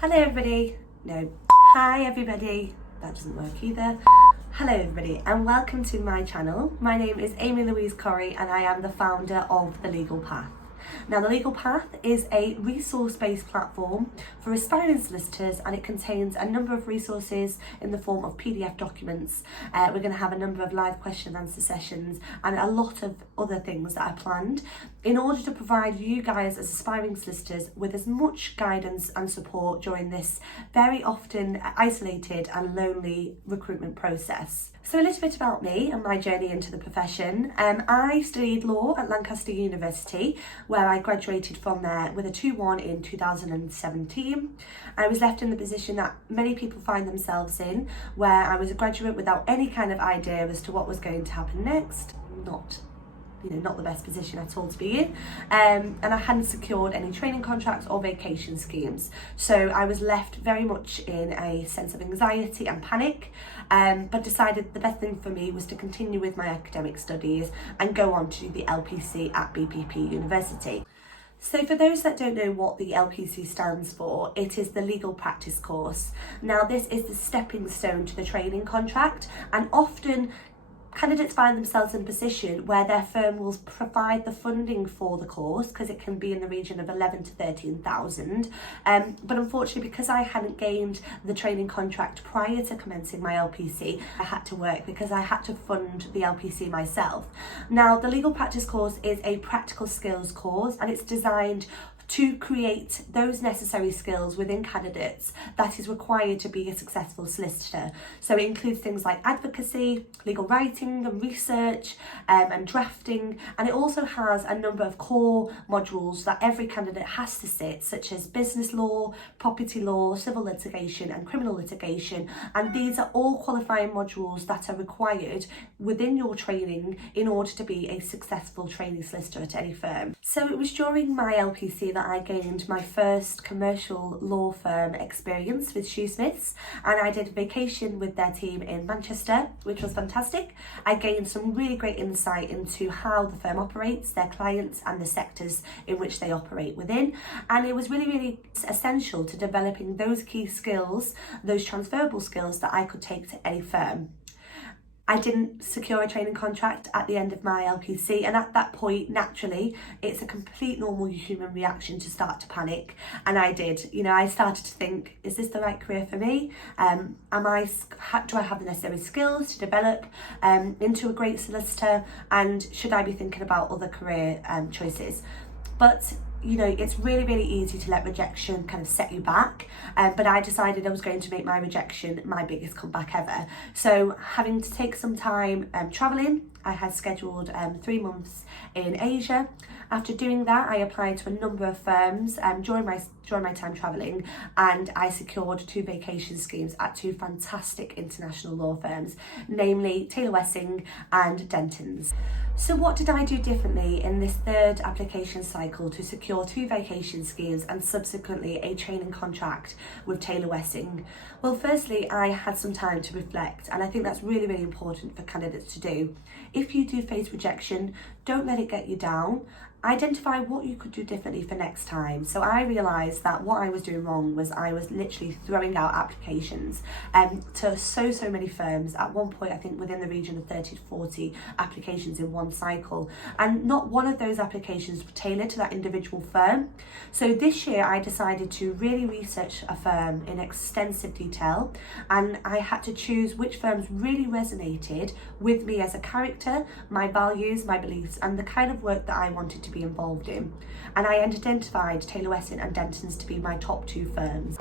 Hello everybody. No. Hi everybody. That doesn't work either. Hello everybody and welcome to my channel. My name is Amy Louise Corrie and I am the founder of The Legal Path. Now, The Legal Path is a resource-based platform for aspiring solicitors, and it contains a number of resources in the form of PDF documents. We're going to have a number of live question and answer sessions and a lot of other things that are planned in order to provide you guys as aspiring solicitors with as much guidance and support during this very often isolated and lonely recruitment process. So a little bit about me and my journey into the profession. I studied law at Lancaster University, where I graduated from there with a 2-1 in 2017. I was left in the position that many people find themselves in, where I was a graduate without any kind of idea as to what was going to happen next. Not the best position at all to be in, and I hadn't secured any training contracts or vacation schemes, so I was left very much in a sense of anxiety and panic, but decided the best thing for me was to continue with my academic studies and go on to do the LPC at BPP University. So for those that don't know what the LPC stands for, it is the legal practice course. Now, this is the stepping stone to the training contract, and often candidates find themselves in a position where their firm will provide the funding for the course, because it can be in the region of 11 to 13,000. But unfortunately, because I hadn't gained the training contract prior to commencing my LPC, I had to work because I had to fund the LPC myself. Now, the legal practice course is a practical skills course, and it's designed to create those necessary skills within candidates that is required to be a successful solicitor. So it includes things like advocacy, legal writing and research, and drafting, and it also has a number of core modules that every candidate has to sit, such as business law, property law, civil litigation and criminal litigation, and these are all qualifying modules that are required within your training in order to be a successful trainee solicitor at any firm. So it was during my LPC that I gained my first commercial law firm experience with Shoesmiths, and I did a vacation with their team in Manchester, which was fantastic. I gained some really great insight into how the firm operates, their clients and the sectors in which they operate within, and it was really essential to developing those key skills, those transferable skills that I could take to any firm. I didn't secure a training contract at the end of my LPC, and at that point, naturally, it's a complete normal human reaction to start to panic, and I did. I started to think, is this the right career for me? Do I have the necessary skills to develop into a great solicitor, and should I be thinking about other career choices? But it's really easy to let rejection kind of set you back, but I decided I was going to make my rejection my biggest comeback ever. So having to take some time travelling, I had scheduled 3 months in Asia. After doing that, I applied to a number of firms during my time travelling, and I secured 2 vacation schemes at 2 fantastic international law firms, namely Taylor Wessing and Denton's. So what did I do differently in this 3rd application cycle to secure 2 vacation schemes and subsequently a training contract with Taylor Wessing? Well, firstly, I had some time to reflect, and I think that's really important for candidates to do. If you do face rejection, don't let it get you down. Identify what you could do differently for next time. So I realised that what I was doing wrong was I was literally throwing out applications to so many firms. At one point, I think within the region of 30 to 40 applications in one cycle, and not one of those applications were tailored to that individual firm. So this year I decided to really research a firm in extensive detail, and I had to choose which firms really resonated with me as a character, my values, my beliefs, and the kind of work that I wanted to be involved in, and I identified Taylor Wessing and Denton's to be my top 2 firms.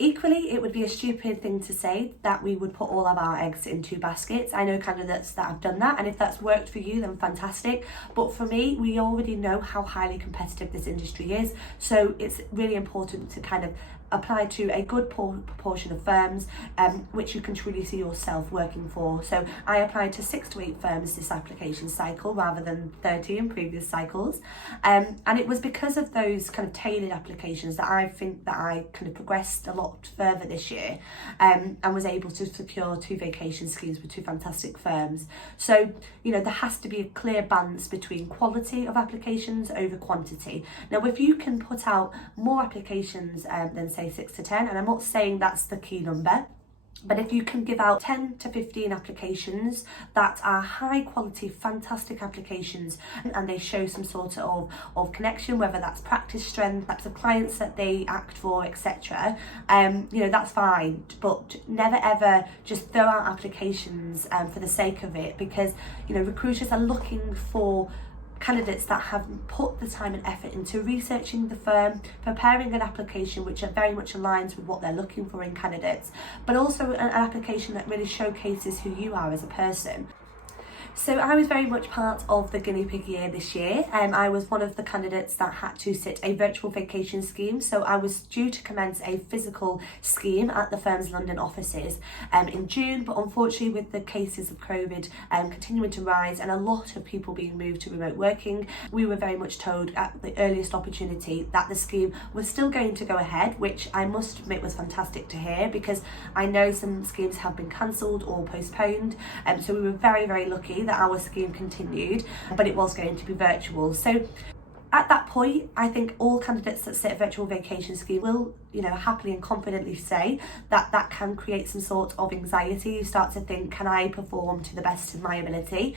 Equally, it would be a stupid thing to say that we would put all of our eggs in 2 baskets. I know candidates that have done that, and if that's worked for you, then fantastic. But for me, we already know how highly competitive this industry is, so it's really important to kind of apply to a good proportion of firms which you can truly see yourself working for. So I applied to 6 to 8 firms this application cycle rather than 30 in previous cycles, and it was because of those kind of tailored applications that I think that I kind of progressed a lot lot further this year, and was able to secure 2 vacation schemes with 2 fantastic firms. So, there has to be a clear balance between quality of applications over quantity. Now, if you can put out more applications than say 6 to 10, and I'm not saying that's the key number, but if you can give out 10 to 15 applications that are high quality, fantastic applications, and they show some sort of connection, whether that's practice strength, types of clients that they act for, etc., that's fine. But never ever just throw out applications for the sake of it, because, recruiters are looking for candidates that have put the time and effort into researching the firm, preparing an application which very much aligns with what they're looking for in candidates, but also an application that really showcases who you are as a person. So I was very much part of the guinea pig year this year. I was one of the candidates that had to sit a virtual vacation scheme. So I was due to commence a physical scheme at the firm's London offices in June, but unfortunately with the cases of COVID continuing to rise and a lot of people being moved to remote working, we were very much told at the earliest opportunity that the scheme was still going to go ahead, which I must admit was fantastic to hear, because I know some schemes have been cancelled or postponed. So we were very, very lucky that our scheme continued, but it was going to be virtual. So at that point, I think all candidates that sit a virtual vacation scheme will, happily and confidently say that that can create some sort of anxiety. You start to think, can I perform to the best of my ability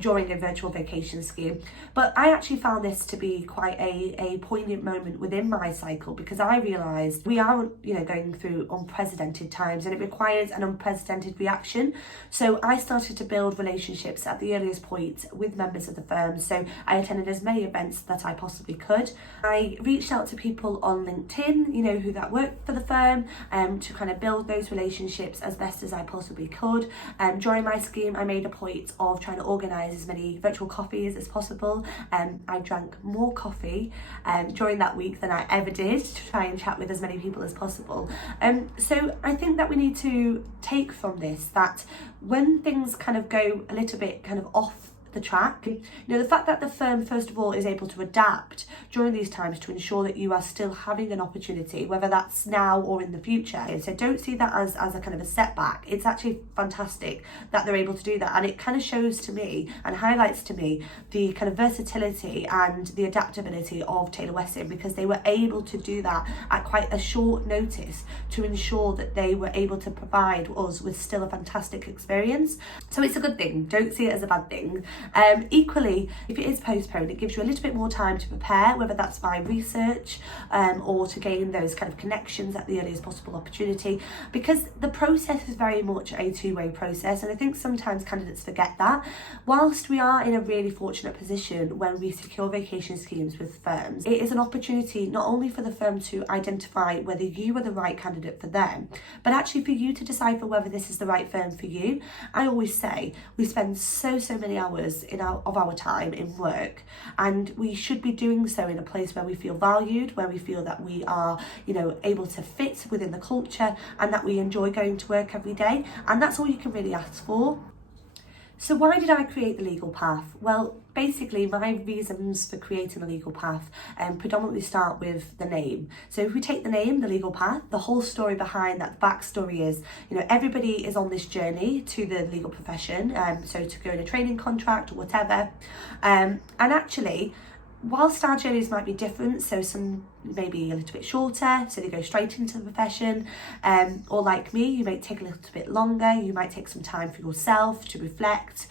during a virtual vacation scheme? But I actually found this to be quite a poignant moment within my cycle, because I realised we are, going through unprecedented times, and it requires an unprecedented reaction. So I started to build relationships at the earliest point with members of the firm. So I attended as many events that I possibly could. I reached out to people on LinkedIn, who that worked for the firm, to kind of build those relationships as best as I possibly could. During my scheme, I made a point of trying to organise as many virtual coffees as possible. I drank more coffee during that week than I ever did to try and chat with as many people as possible. So I think that we need to take from this that when things kind of go a little bit kind of off the track, the fact that the firm first of all is able to adapt during these times to ensure that you are still having an opportunity, whether that's now or in the future. So don't see that as a kind of a setback. It's actually fantastic that they're able to do that, and it kind of shows to me and highlights to me the kind of versatility and the adaptability of Taylor Weston, because they were able to do that at quite a short notice to ensure that they were able to provide us with still a fantastic experience. So it's a good thing, don't see it as a bad thing. Equally, if it is postponed, it gives you a little bit more time to prepare, whether that's by research or to gain those kind of connections at the earliest possible opportunity, because the process is very much a two-way process, and I think sometimes candidates forget that. Whilst we are in a really fortunate position when we secure vacation schemes with firms, it is an opportunity not only for the firm to identify whether you are the right candidate for them, but actually for you to decipher whether this is the right firm for you. I always say we spend so many hours of our time in work, and we should be doing so in a place where we feel valued, where we feel that we are able to fit within the culture, and that we enjoy going to work every day, and that's all you can really ask for. So why did I create the legal path? Well, basically my reasons for creating the legal path predominantly start with the name. So if we take the name, the legal path, the whole story behind that, backstory is, everybody is on this journey to the legal profession, so to go in a training contract or whatever, and actually, whilst our journeys might be different, so some maybe a little bit shorter, so they go straight into the profession, or like me, you may take a little bit longer, you might take some time for yourself to reflect,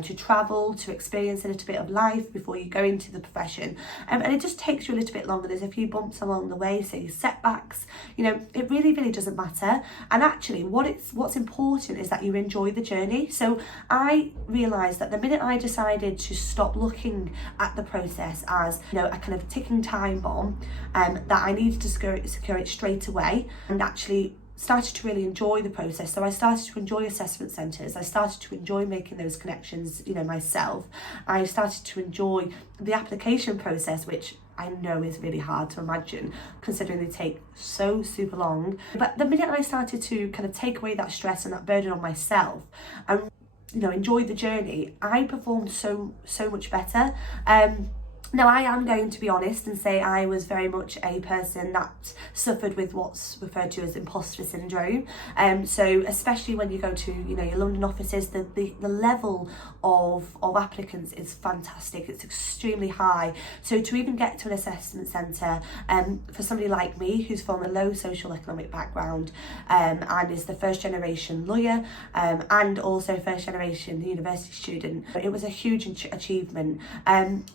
to travel, to experience a little bit of life before you go into the profession, and it just takes you a little bit longer. There's a few bumps along the way, so setbacks, it really doesn't matter, and actually what's important is that you enjoy the journey. So I realised that the minute I decided to stop looking at the process as a kind of ticking time bomb, that I needed to secure it straight away, and actually started to really enjoy the process. So I started to enjoy assessment centres, I started to enjoy making those connections myself, I started to enjoy the application process, which I know is really hard to imagine considering they take so super long. But the minute I started to kind of take away that stress and that burden on myself and enjoy the journey, I performed so much better. Now, I am going to be honest and say I was very much a person that suffered with what's referred to as imposter syndrome. So especially when you go to, your London offices, the level of applicants is fantastic. It's extremely high. So to even get to an assessment centre, for somebody like me who's from a low social economic background, and is the first generation lawyer, and also first generation university student, it was a huge achievement.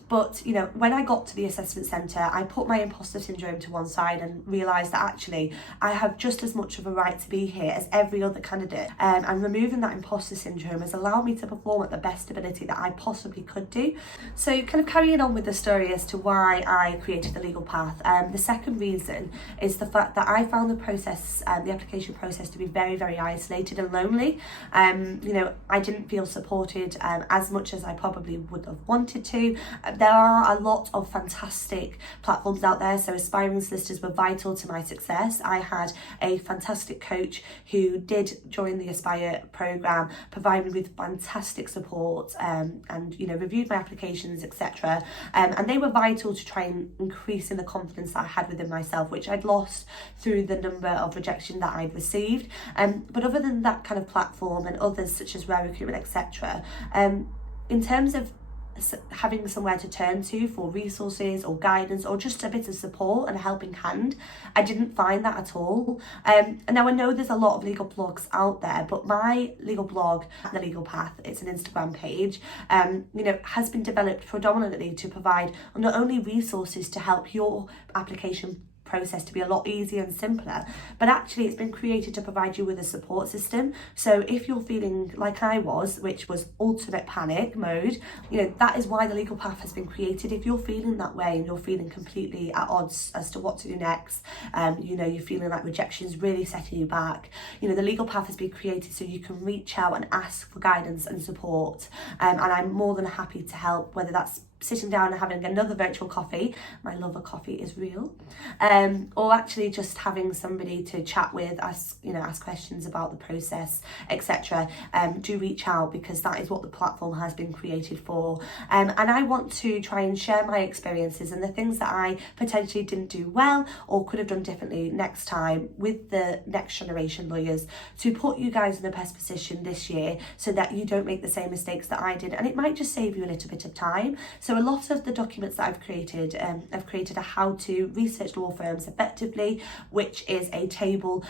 But when I got to the assessment centre, I put my imposter syndrome to one side and realised that actually I have just as much of a right to be here as every other candidate, and removing that imposter syndrome has allowed me to perform at the best ability that I possibly could do. So kind of carrying on with the story as to why I created the legal path, the second reason is the fact that I found the process, the application process, to be very, very isolated and lonely. I didn't feel supported as much as I probably would have wanted to. There are a lot of fantastic platforms out there, so aspiring solicitors were vital to my success. I had a fantastic coach who did join the Aspire programme, provide me with fantastic support, and reviewed my applications, etc. And they were vital to try and increase in the confidence that I had within myself, which I'd lost through the number of rejection that I'd received. But other than that kind of platform and others such as Rare Recruitment, etc., in terms of having somewhere to turn to for resources or guidance or just a bit of support and a helping hand, I didn't find that at all. And now I know there's a lot of legal blogs out there, but my legal blog, The Legal Path, it's an Instagram page, has been developed predominantly to provide not only resources to help your application process to be a lot easier and simpler, but actually it's been created to provide you with a support system. So if you're feeling like I was, which was ultimate panic mode, that is why the legal path has been created. If you're feeling that way and you're feeling completely at odds as to what to do next, you're feeling like rejection is really setting you back, the legal path has been created so you can reach out and ask for guidance and support, and I'm more than happy to help, whether that's sitting down and having another virtual coffee, my love of coffee is real, or actually just having somebody to chat with, ask questions about the process, etc. Do reach out, because that is what the platform has been created for. And I want to try and share my experiences and the things that I potentially didn't do well or could have done differently next time with the next generation lawyers, to put you guys in the best position this year so that you don't make the same mistakes that I did, and it might just save you a little bit of time. So a lot of the documents that I've created a how to research law firms effectively, which is a table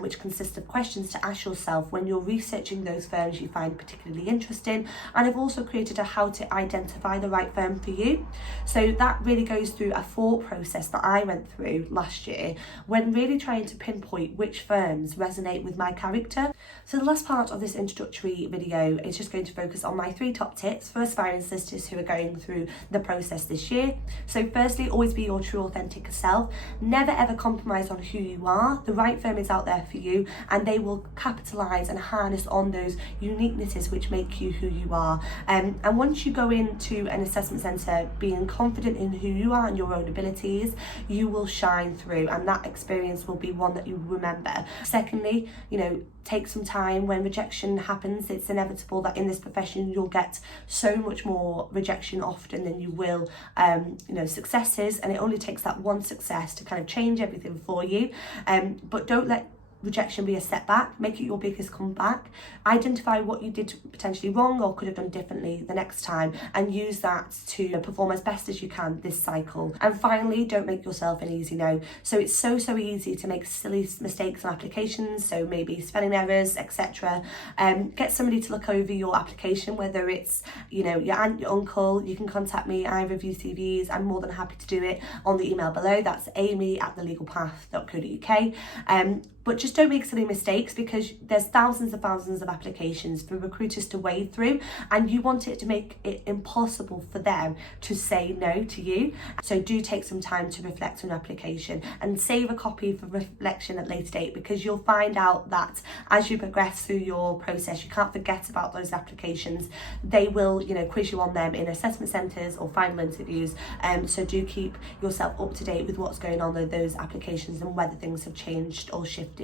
which consists of questions to ask yourself when you're researching those firms you find particularly interesting. And I've also created a how to identify the right firm for you. So that really goes through a thought process that I went through last year when really trying to pinpoint which firms resonate with my character. So the last part of this introductory video is just going to focus on my 3 top tips for aspiring solicitors who are going through the process this year. So firstly, always be your true authentic self. Never ever compromise on who you are. The right firm is out there for you, and they will capitalise and harness on those uniquenesses which make you who you are. And once you go into an assessment centre being confident in who you are and your own abilities, you will shine through, and that experience will be one that you remember. Secondly, take some time. When rejection happens, it's inevitable that in this profession you'll get so much more rejection often than you will successes, and it only takes that one success to kind of change everything for you. But don't let rejection be a setback. Make it your biggest comeback. Identify what you did potentially wrong or could have done differently the next time, and use that to perform as best as you can this cycle. And finally, don't make yourself an easy no. So it's so easy to make silly mistakes on applications, so maybe spelling errors, etc. Get somebody to look over your application, whether it's your aunt, your uncle. You can contact me. I review CVs. I'm more than happy to do it on the email below. That's amy@thelegalpath.co.uk. But just don't make silly mistakes, because there's thousands and thousands of applications for recruiters to wade through, and you want it to make it impossible for them to say no to you. So do take some time to reflect on your application and save a copy for reflection at a later date, because you'll find out that as you progress through your process, you can't forget about those applications. They will, quiz you on them in assessment centres or final interviews. So do keep yourself up to date with what's going on with those applications and whether things have changed or shifted,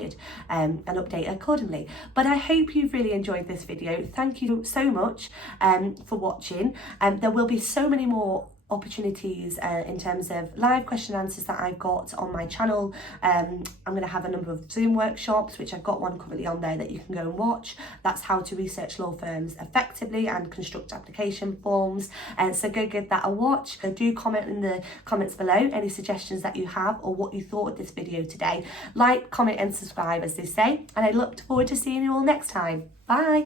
and update accordingly. But I hope you've really enjoyed this video. Thank you so much for watching. There will be so many more opportunities in terms of live question and answers that I've got on my channel. I'm going to have a number of Zoom workshops, which I've got one currently on there that you can go and watch. That's how to research law firms effectively and construct application forms. So go give that a watch. So do comment in the comments below any suggestions that you have or what you thought of this video today. Like, comment and subscribe, as they say, and I look forward to seeing you all next time. Bye.